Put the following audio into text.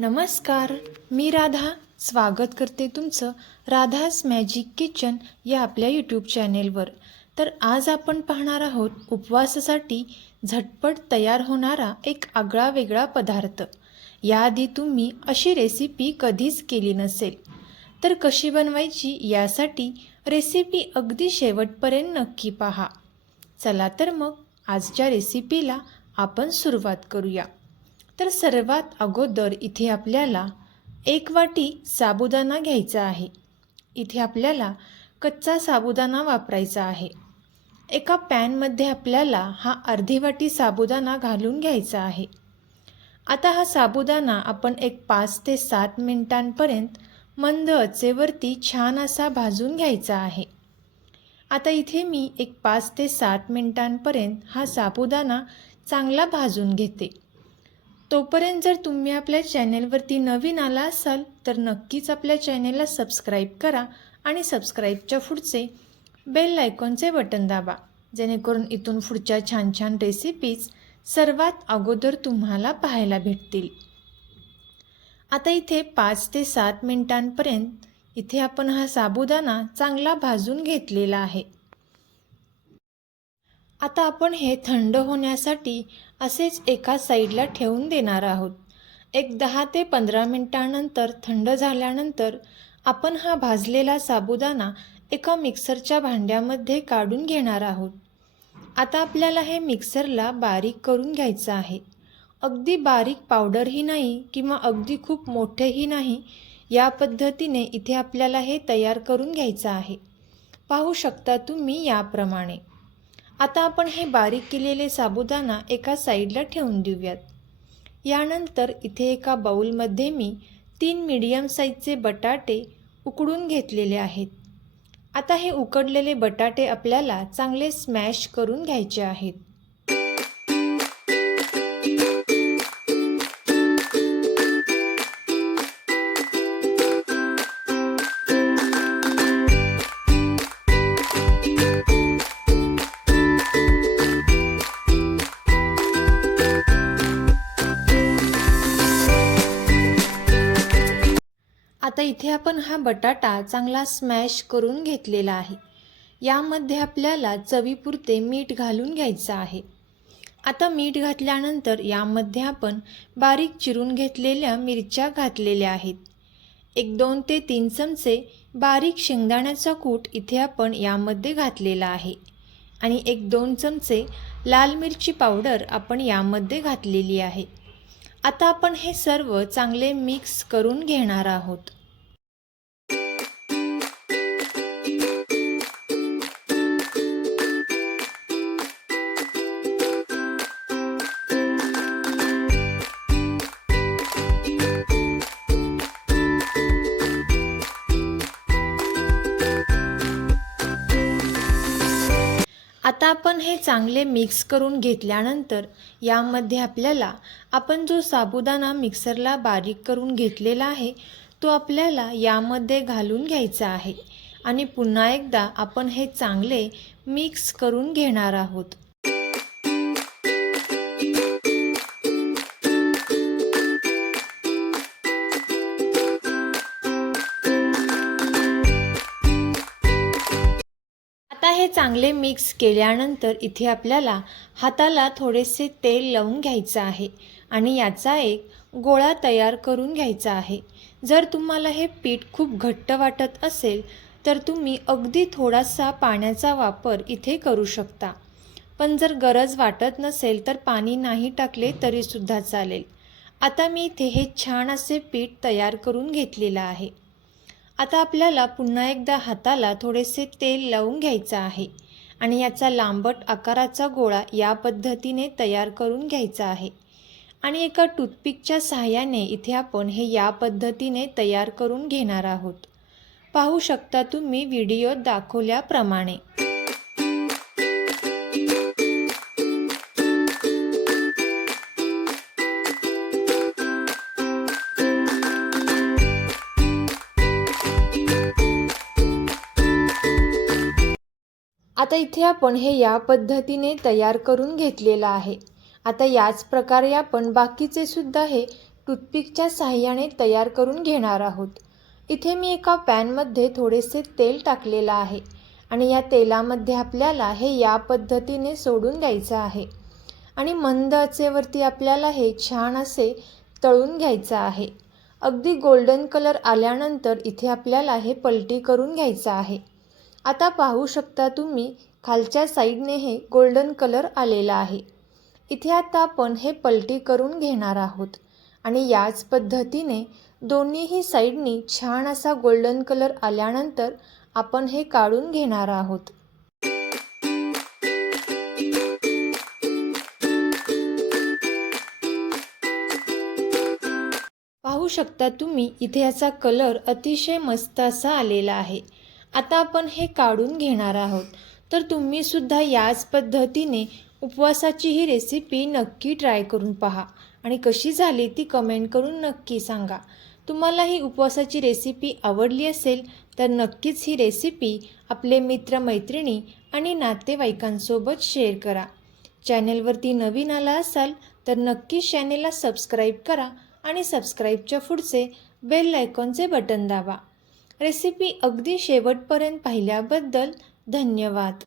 नमस्कार मी राधा. स्वागत करते तुमचं राधास मॅजिक किचन या आपल्या यूट्यूब चॅनेलवर तर आज आपण पाहणार आहोत उपवासासाठी झटपट तयार होणारा एक आगळा वेगळा पदार्थ. याआधी तुम्ही अशी रेसिपी कधीच केली नसेल. तर कशी बनवायची यासाठी रेसिपी अगदी शेवटपर्यंत नक्की पहा. चला तर मग आजच्या रेसिपीला आपण सुरुवात करूया. तर सर्वात अगोदर इथे आपल्याला एक वाटी साबुदाणा घ्यायचा आहे. इथे आपल्याला कच्चा साबुदाणा वापरायचा आहे. एका पॅनमध्ये आपल्याला हा अर्धी वाटी साबुदाणा घालून घ्यायचा आहे. आता हा साबुदाणा आपण एक पाच ते सात मिनिटांपर्यंत मंद अचेवरती छान असा भाजून घ्यायचा आहे. आता इथे मी एक पाच ते सात मिनिटांपर्यंत हा साबुदाणा चांगला भाजून घेते. तोपर्यंत जर तुम्ही आपल्या चॅनेलवरती नवीन आला असाल तर नक्कीच आपल्या चॅनेलला सबस्क्राईब करा आणि सबस्क्राईबच्या पुढचे बेल आयकॉनचे बटन दाबा जेणेकरून इथून पुढच्या छान छान रेसिपीज सर्वात अगोदर तुम्हाला पाहायला भेटतील. आता इथे पाच ते सात मिनिटांपर्यंत इथे आपण हा साबुदाणा चांगला भाजून घेतलेला आहे. आता आपण हे थंड होण्यासाठी असेच एका साईडला ठेवून देणार आहोत. एक दहा ते पंधरा मिनटानंतर थंड झाल्यानंतर आपण हा भाजलेला साबुदाणा एका मिक्सरच्या भांड्यामध्ये काढून घेणार आहोत. आता आपल्याला हे मिक्सरला बारीक करून घ्यायचं आहे. अगदी बारीक पावडरही नाही किंवा अगदी खूप मोठेही नाही या पद्धतीने इथे आपल्याला हे तयार करून घ्यायचं आहे. पाहू शकता तुम्ही याप्रमाणे. आता आपण हे बारीक केलेले साबुदाणा एका साईडला ठेवून देऊयात. यानंतर इथे एका बाऊलमध्ये मी तीन मीडियम साईजचे बटाटे उकडून घेतलेले आहेत. आता हे उकडलेले बटाटे आपल्याला चांगले स्मॅश करून घ्यायचे आहेत. आता इथे आपण हा बटाटा चांगला स्मॅश करून घेतलेला आहे. यामध्ये आपल्याला चवीपुरते मीठ घालून घ्यायचं आहे. आता मीठ घातल्यानंतर यामध्ये आपण बारीक चिरून घेतलेल्या मिरच्या घातलेल्या आहेत. एक दोन ते तीन चमचे बारीक शेंगदाण्याचा कूट इथे आपण यामध्ये घातलेला आहे. आणि एक दोन चमचे लाल मिरची पावडर आपण यामध्ये घातलेली आहे. आता आपण हे सर्व चांगले मिक्स करून घेणार आहोत. आता आपण हे चांगले मिक्स करून घेतल्यानंतर यामध्ये आपल्याला आपण जो साबुदाणा मिक्सरला बारीक करून घेतलेला आहे तो आपल्याला यामध्ये घालून घ्यायचा आहे. आणि पुन्हा एकदा आपण हे चांगले मिक्स करून घेणार आहोत. चांगले मिक्स केल्यानंतर इथे आपल्याला हाताला थोडेसे तेल लावून घ्यायचं आहे आणि याचा एक गोळा तयार करून घ्यायचा आहे. जर तुम्हाला हे पीठ खूप घट्ट वाटत असेल तर तुम्ही अगदी थोडासा पाण्याचा वापर इथे करू शकता. पण जर गरज वाटत नसेल तर पाणी नाही टाकले तरीसुद्धा चालेल. आता मी इथे हे छान असे पीठ तयार करून घेतलेलं आहे. आता आपल्याला पुन्हा एकदा हाताला थोडेसे तेल लावून घ्यायचं आहे आणि याचा लांबट आकाराचा गोळा या पद्धतीने तयार करून घ्यायचा आहे. आणि एका टूथपिकच्या सहाय्याने इथे आपण हे या पद्धतीने तयार करून घेणार आहोत. पाहू शकता तुम्ही व्हिडिओ दाखवल्याप्रमाणे. आता इथे आपण हे या पद्धतीने तयार करून घेतलेलं आहे. आता याच प्रकारे आपण बाकीचे सुद्धा हे टूथपिकच्या साह्याने तयार करून घेणार आहोत. इथे मी एका पॅनमध्ये थोडेसे तेल टाकलेलं आहे आणि या तेलामध्ये आपल्याला हे या पद्धतीने सोडून द्यायचं आहे. आणि मंद आचेवरती आपल्याला हे छान असे तळून घ्यायचं आहे. अगदी गोल्डन कलर आल्यानंतर इथे आपल्याला हे पलटी करून घ्यायचं आहे. आता पाहू शकता तुम्ही खालच्या साईडने हे गोल्डन कलर आलेला आहे. इथे आता आपण हे पलटी करून घेणार आहोत. आणि याच पद्धतीने दोन्हीही साईडनी छान असा गोल्डन कलर आल्यानंतर आपण हे काढून घेणार आहोत. पाहू शकता तुम्ही इथे याचा कलर अतिशय मस्त असा आलेला आहे. आता आपण हे काढून घेणार आहोत. तर तुम्ही सुद्धा याच पद्धतीने उपवासाची ही रेसिपी नक्की ट्राय करून पहा. आणि कशी झाली ती कमेंट करून नक्की सांगा. तुम्हाला ही उपवासाची रेसिपी आवडली असेल तर नक्कीच ही रेसिपी आपले मित्रमैत्रिणी आणि नातेवाईकांसोबत शेअर करा. चॅनेलवरती नवीन आला असाल तर नक्की चॅनेलला सबस्क्राईब करा आणि सबस्क्राईबच्या पुढचे बेल आयकॉनचे बटन दाबा. रेसिपी अगदी शेवटपर्यंत पाहिल्याबद्दल धन्यवाद.